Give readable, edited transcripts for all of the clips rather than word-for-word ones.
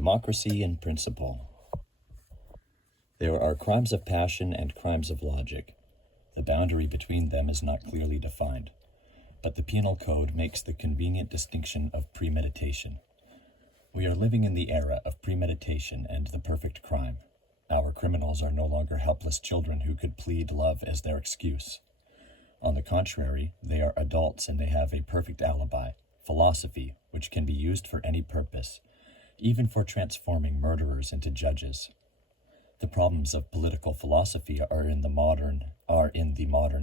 Democracy in principle. There are crimes of passion and crimes of logic. The boundary between them is not clearly defined, but the penal code makes the convenient distinction of premeditation. We are living in the era of premeditation and the perfect crime. Our criminals are no longer helpless children who could plead love as their excuse. On the contrary, they are adults and they have a perfect alibi, philosophy, which can be used for any purpose, even for transforming murderers into judges. The problems of political philosophy are in the modern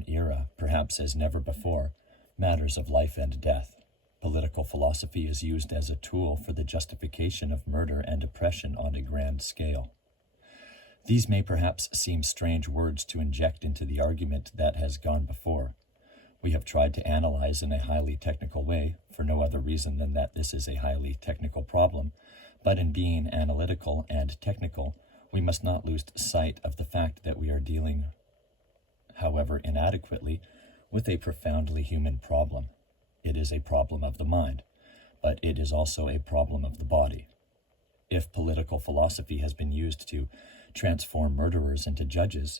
era, perhaps as never before, matters of life and death. Political philosophy is used as a tool for the justification of murder and oppression on a grand scale. These may perhaps seem strange words to inject into the argument that has gone before. We have tried to analyze in a highly technical way, for no other reason than that this is a highly technical problem, but in being analytical and technical, we must not lose sight of the fact that we are dealing, however inadequately, with a profoundly human problem. It is a problem of the mind, but it is also a problem of the body. If political philosophy has been used to transform murderers into judges,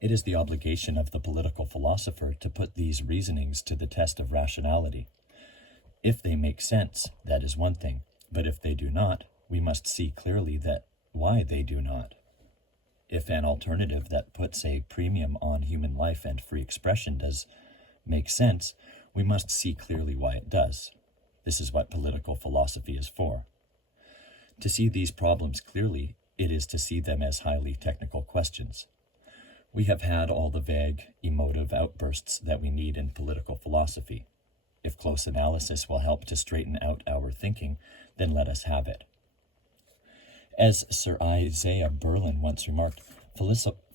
it is the obligation of the political philosopher to put these reasonings to the test of rationality. If they make sense, that is one thing, but if they do not, we must see clearly why they do not. If an alternative that puts a premium on human life and free expression does make sense, we must see clearly why it does. This is what political philosophy is for. To see these problems clearly, it is to see them as highly technical questions. We have had all the vague, emotive outbursts that we need in political philosophy. If close analysis will help to straighten out our thinking, then let us have it. As Sir Isaiah Berlin once remarked,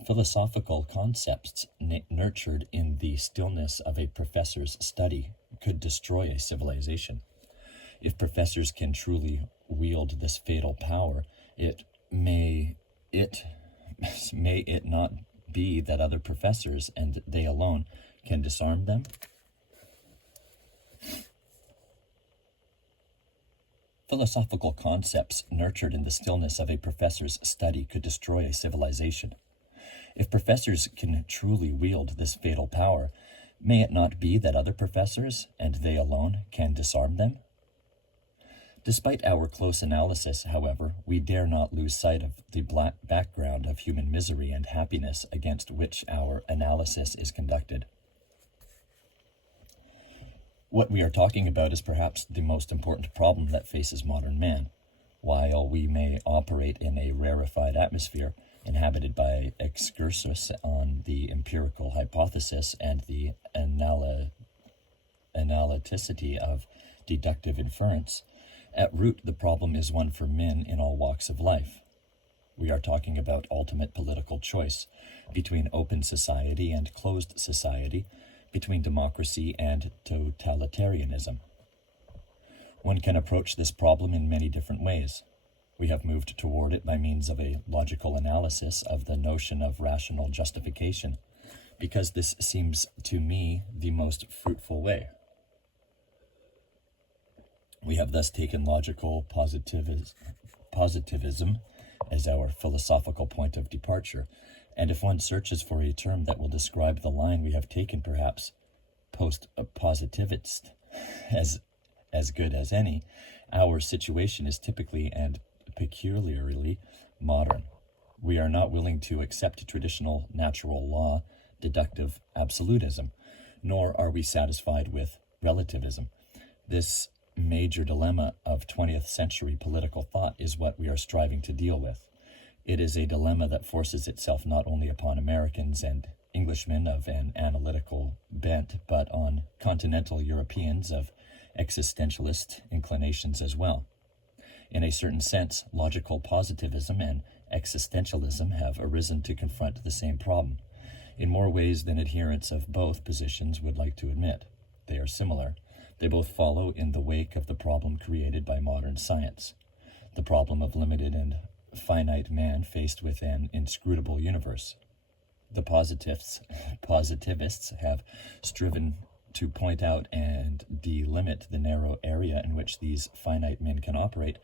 philosophical concepts nurtured in the stillness of a professor's study could destroy a civilization. If professors can truly wield this fatal power, may it not be that other professors, and they alone, can disarm them? Philosophical concepts nurtured in the stillness of a professor's study could destroy a civilization. If professors can truly wield this fatal power, may it not be that other professors, and they alone, can disarm them? Despite our close analysis, however, we dare not lose sight of the background of human misery and happiness against which our analysis is conducted. What we are talking about is perhaps the most important problem that faces modern man. While we may operate in a rarefied atmosphere, inhabited by excursus on the empirical hypothesis and the analyticity of deductive inference, at root the problem is one for men in all walks of life. We are talking about ultimate political choice between open society and closed society, between democracy and totalitarianism. One can approach this problem in many different ways. We have moved toward it by means of a logical analysis of the notion of rational justification, because this seems to me the most fruitful way. We have thus taken logical positivism as our philosophical point of departure, and if one searches for a term that will describe the line we have taken, perhaps post-positivist as good as any, our situation is typically and peculiarly modern. We are not willing to accept traditional natural law, deductive absolutism, nor are we satisfied with relativism. This major dilemma of 20th century political thought is what we are striving to deal with. It is a dilemma that forces itself not only upon Americans and Englishmen of an analytical bent, but on continental Europeans of existentialist inclinations as well. In a certain sense, logical positivism and existentialism have arisen to confront the same problem, in more ways than adherents of both positions would like to admit. They are similar. They both follow in the wake of the problem created by modern science, the problem of limited and finite man faced with an inscrutable universe. The positivists have striven to point out and delimit the narrow area in which these finite men can operate,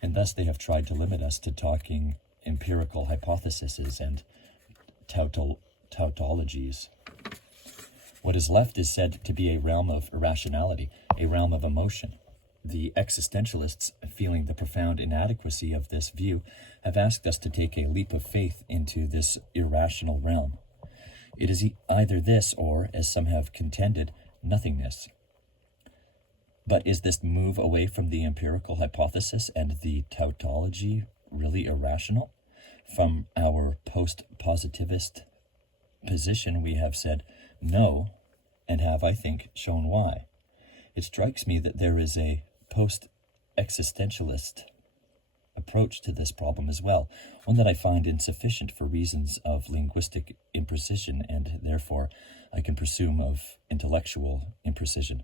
and thus they have tried to limit us to talking empirical hypotheses and tautologies. What is left is said to be a realm of irrationality, a realm of emotion. The existentialists, feeling the profound inadequacy of this view, have asked us to take a leap of faith into this irrational realm. It is either this or, as some have contended, nothingness. But is this move away from the empirical hypothesis and the tautology really irrational? From our post-positivist position, we have said no, and have, I think, shown why. It strikes me that there is a post-existentialist approach to this problem as well, one that I find insufficient for reasons of linguistic imprecision and therefore, I can presume, of intellectual imprecision.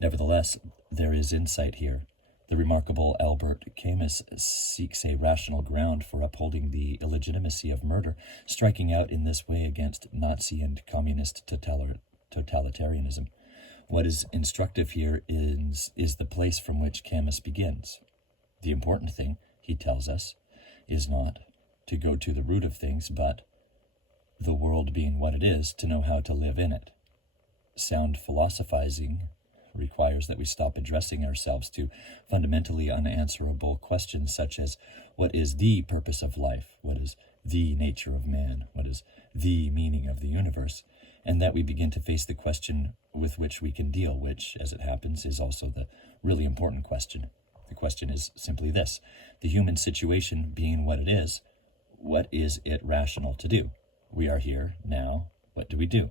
Nevertheless, there is insight here. The remarkable Albert Camus seeks a rational ground for upholding the illegitimacy of murder, striking out in this way against Nazi and communist totalitarianism. What is instructive here is the place from which Camus begins. The important thing, he tells us, is not to go to the root of things, but, the world being what it is, to know how to live in it. Sound philosophizing requires that we stop addressing ourselves to fundamentally unanswerable questions such as, what is the purpose of life? What is the nature of man? What is the meaning of the universe? And that we begin to face the question with which we can deal, which, as it happens, is also the really important question. The question is simply this: the human situation being what is it rational to do? We are here now. What do?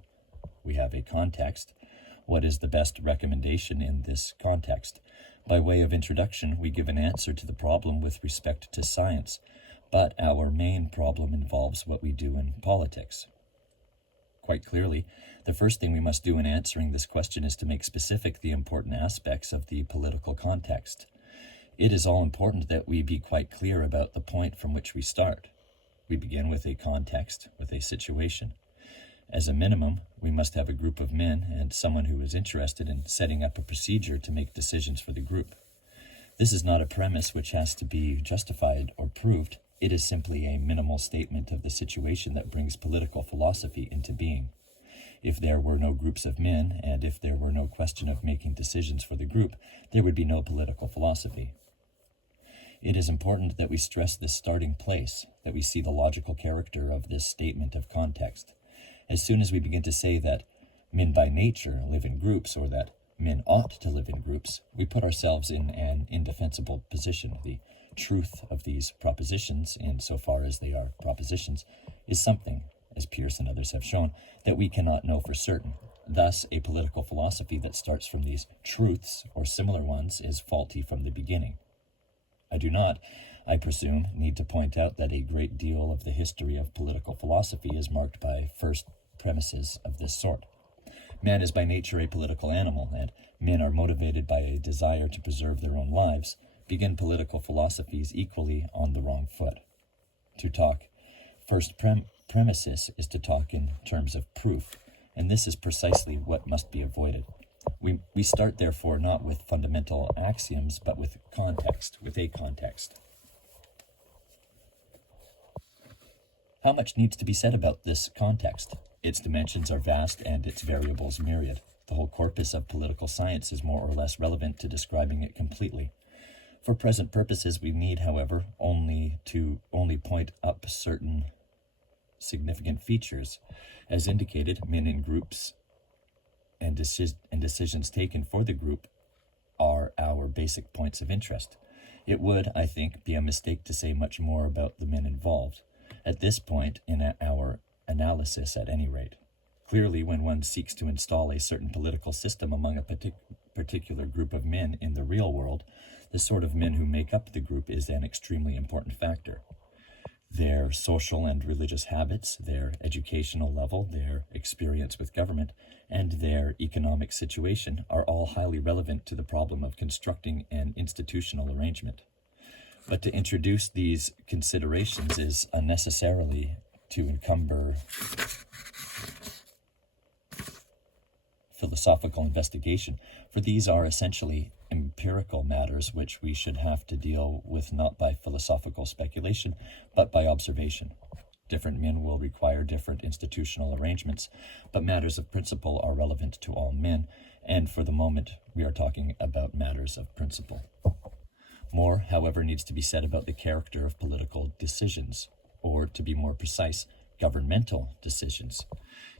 We have a context. What is the best recommendation in this context? By way of introduction, we give an answer to the problem with respect to science, but our main problem involves what we do in politics. Quite clearly, the first thing we must do in answering this question is to make specific the important aspects of the political context. It is all important that we be quite clear about the point from which we start. We begin with a context, with a situation. As a minimum, we must have a group of men and someone who is interested in setting up a procedure to make decisions for the group. This is not a premise which has to be justified or proved. It is simply a minimal statement of the situation that brings political philosophy into being. If there were no groups of men, and if there were no question of making decisions for the group, there would be no political philosophy. It is important that we stress this starting place, that we see the logical character of this statement of context. As soon as we begin to say that men by nature live in groups, or that men ought to live in groups, we put ourselves in an indefensible position. The truth of these propositions, insofar as they are propositions, is something, as Pierce and others have shown, that we cannot know for certain. Thus, a political philosophy that starts from these truths, or similar ones, is faulty from the beginning. I do not, I presume, need to point out that a great deal of the history of political philosophy is marked by first premises of this sort. Man is by nature a political animal, and men are motivated by a desire to preserve their own lives, begin political philosophies equally on the wrong foot. To talk first premises is to talk in terms of proof, and this is precisely what must be avoided. We start, therefore, not with fundamental axioms, but with a context. How much needs to be said about this context? Its dimensions are vast and its variables myriad. The whole corpus of political science is more or less relevant to describing it completely. For present purposes, we need, however, only point up certain significant features. As indicated, men in groups and decisions taken for the group are our basic points of interest. It would, I think, be a mistake to say much more about the men involved, at this point in our analysis at any rate. Clearly, when one seeks to install a certain political system among a particular group of men in the real world, the sort of men who make up the group is an extremely important factor. Their social and religious habits, their educational level, their experience with government, and their economic situation are all highly relevant to the problem of constructing an institutional arrangement. But to introduce these considerations is unnecessarily to encumber philosophical investigation, for these are essentially empirical matters which we should have to deal with not by philosophical speculation, but by observation. Different men will require different institutional arrangements, but matters of principle are relevant to all men, and for the moment we are talking about matters of principle. More, however, needs to be said about the character of political decisions, or to be more precise, governmental decisions.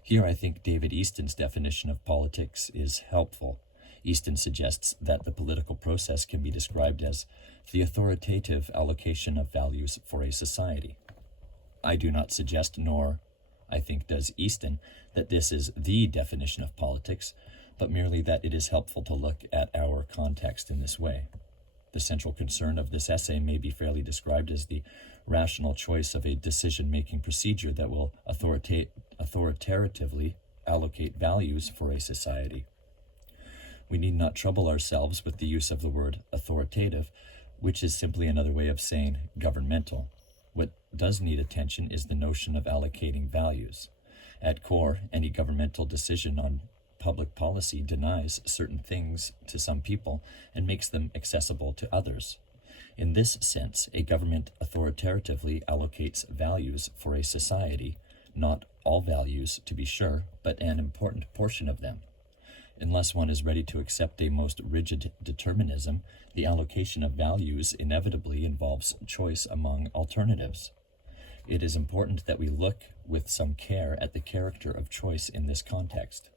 Here I think David Easton's definition of politics is helpful. Easton suggests that the political process can be described as the authoritative allocation of values for a society. I do not suggest, nor I think does Easton, that this is the definition of politics, but merely that it is helpful to look at our context in this way. The central concern of this essay may be fairly described as the rational choice of a decision-making procedure that will authoritatively allocate values for a society. We need not trouble ourselves with the use of the word authoritative, which is simply another way of saying governmental. What does need attention is the notion of allocating values. At core, any governmental decision on public policy denies certain things to some people and makes them accessible to others. In this sense, a government authoritatively allocates values for a society, not all values to be sure, but an important portion of them. Unless one is ready to accept a most rigid determinism, the allocation of values inevitably involves choice among alternatives. It is important that we look with some care at the character of choice in this context.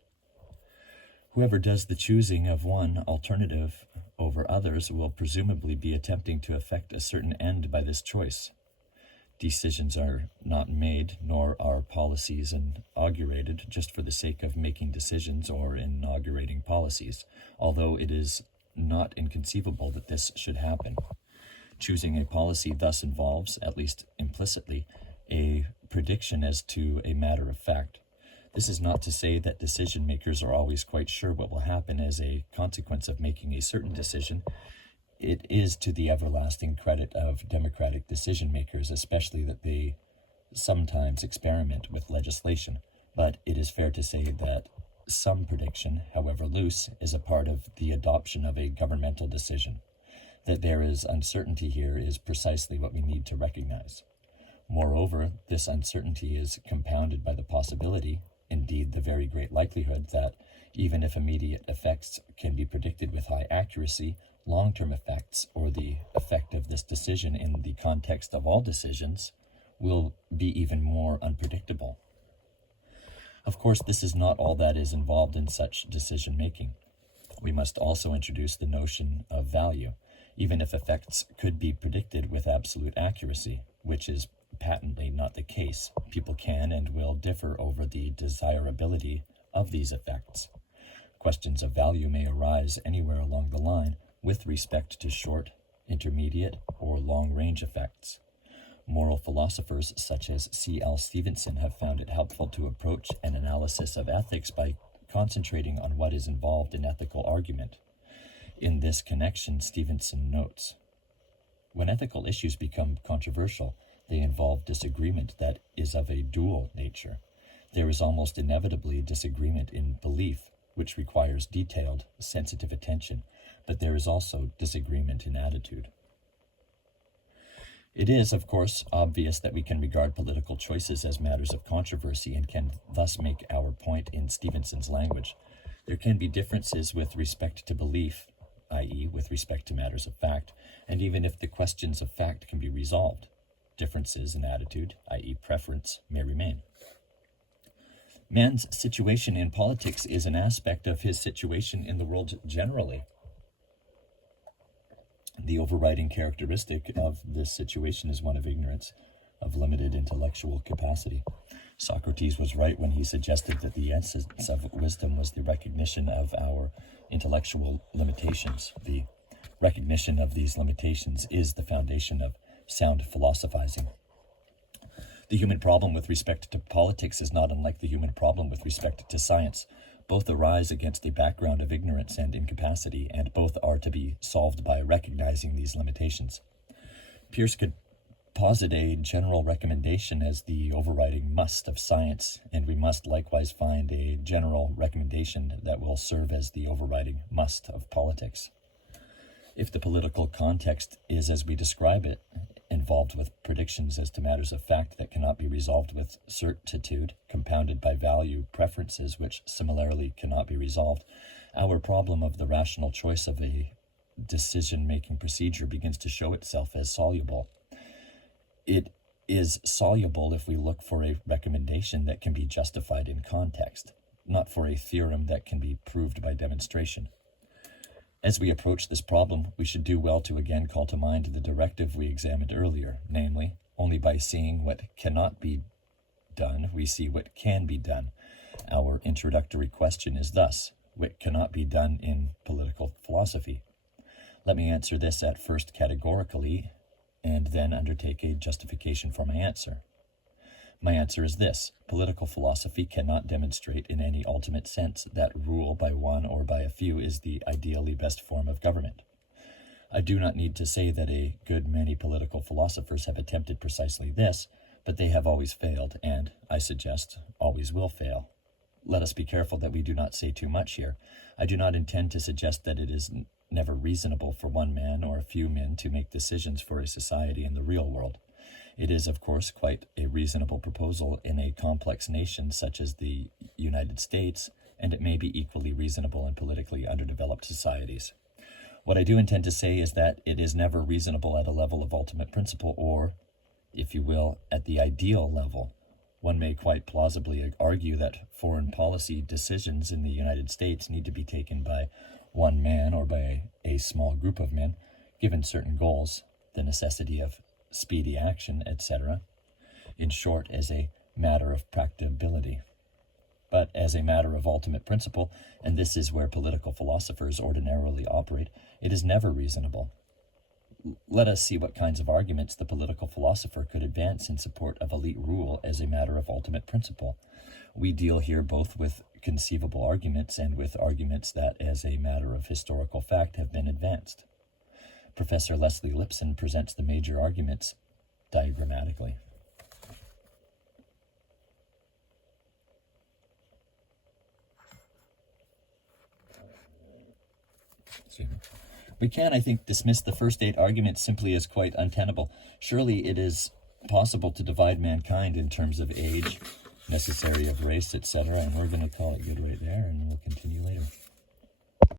Whoever does the choosing of one alternative over others will presumably be attempting to effect a certain end by this choice. Decisions are not made, nor are policies inaugurated just for the sake of making decisions or inaugurating policies, although it is not inconceivable that this should happen. Choosing a policy thus involves, at least implicitly, a prediction as to a matter of fact. This is not to say that decision makers are always quite sure what will happen as a consequence of making a certain decision. It is to the everlasting credit of democratic decision makers, especially that they sometimes experiment with legislation. But it is fair to say that some prediction, however loose, is a part of the adoption of a governmental decision. That there is uncertainty here is precisely what we need to recognize. Moreover, this uncertainty is compounded by the possibility, indeed the very great likelihood, that even if immediate effects can be predicted with high accuracy, long-term effects, or the effect of this decision in the context of all decisions, will be even more unpredictable. Of course, this is not all that is involved in such decision-making. We must also introduce the notion of value, even if effects could be predicted with absolute accuracy, which is patently not the case. People can and will differ over the desirability of these effects. Questions of value may arise anywhere along the line with respect to short, intermediate, or long-range effects. Moral philosophers such as C.L. Stevenson have found it helpful to approach an analysis of ethics by concentrating on what is involved in ethical argument. In this connection, Stevenson notes, "When ethical issues become controversial, they involve disagreement that is of a dual nature. There is almost inevitably disagreement in belief, which requires detailed, sensitive attention, but there is also disagreement in attitude." It is, of course, obvious that we can regard political choices as matters of controversy and can thus make our point in Stevenson's language. There can be differences with respect to belief, i.e., with respect to matters of fact, and even if the questions of fact can be resolved, differences in attitude, i.e., preference, may remain. Man's situation in politics is an aspect of his situation in the world generally. The overriding characteristic of this situation is one of ignorance, of limited intellectual capacity. Socrates was right when he suggested that the essence of wisdom was the recognition of our intellectual limitations. The recognition of these limitations is the foundation of sound philosophizing. The human problem with respect to politics is not unlike the human problem with respect to science. Both arise against a background of ignorance and incapacity, and both are to be solved by recognizing these limitations. Peirce could posit a general recommendation as the overriding must of science, and we must likewise find a general recommendation that will serve as the overriding must of politics. If the political context is as we describe it, involved with predictions as to matters of fact that cannot be resolved with certitude, compounded by value preferences which similarly cannot be resolved, our problem of the rational choice of a decision-making procedure begins to show itself as soluble. It is soluble if we look for a recommendation that can be justified in context, not for a theorem that can be proved by demonstration. As we approach this problem, we should do well to again call to mind the directive we examined earlier, namely, only by seeing what cannot be done, we see what can be done. Our introductory question is thus, what cannot be done in political philosophy? Let me answer this at first categorically, and then undertake a justification for my answer. My answer is this: political philosophy cannot demonstrate in any ultimate sense that rule by one or by a few is the ideally best form of government. I do not need to say that a good many political philosophers have attempted precisely this, but they have always failed, and, I suggest, always will fail. Let us be careful that we do not say too much here. I do not intend to suggest that it is never reasonable for one man or a few men to make decisions for a society in the real world. It is, of course, quite a reasonable proposal in a complex nation such as the United States, and it may be equally reasonable in politically underdeveloped societies. What I do intend to say is that it is never reasonable at a level of ultimate principle, or, if you will, at the ideal level. One may quite plausibly argue that foreign policy decisions in the United States need to be taken by one man or by a small group of men, given certain goals, the necessity of speedy action, etc. In short, as a matter of practicability. But as a matter of ultimate principle, and this is where political philosophers ordinarily operate, it is never reasonable. Let us see what kinds of arguments the political philosopher could advance in support of elite rule as a matter of ultimate principle. We deal here both with conceivable arguments and with arguments that, as a matter of historical fact, have been advanced. Professor Leslie Lipson presents the major arguments diagrammatically. We can, I think, dismiss the first 8 arguments simply as quite untenable. Surely it is possible to divide mankind in terms of age, necessary of race, etc., and we're going to call it good right there, and we'll continue later.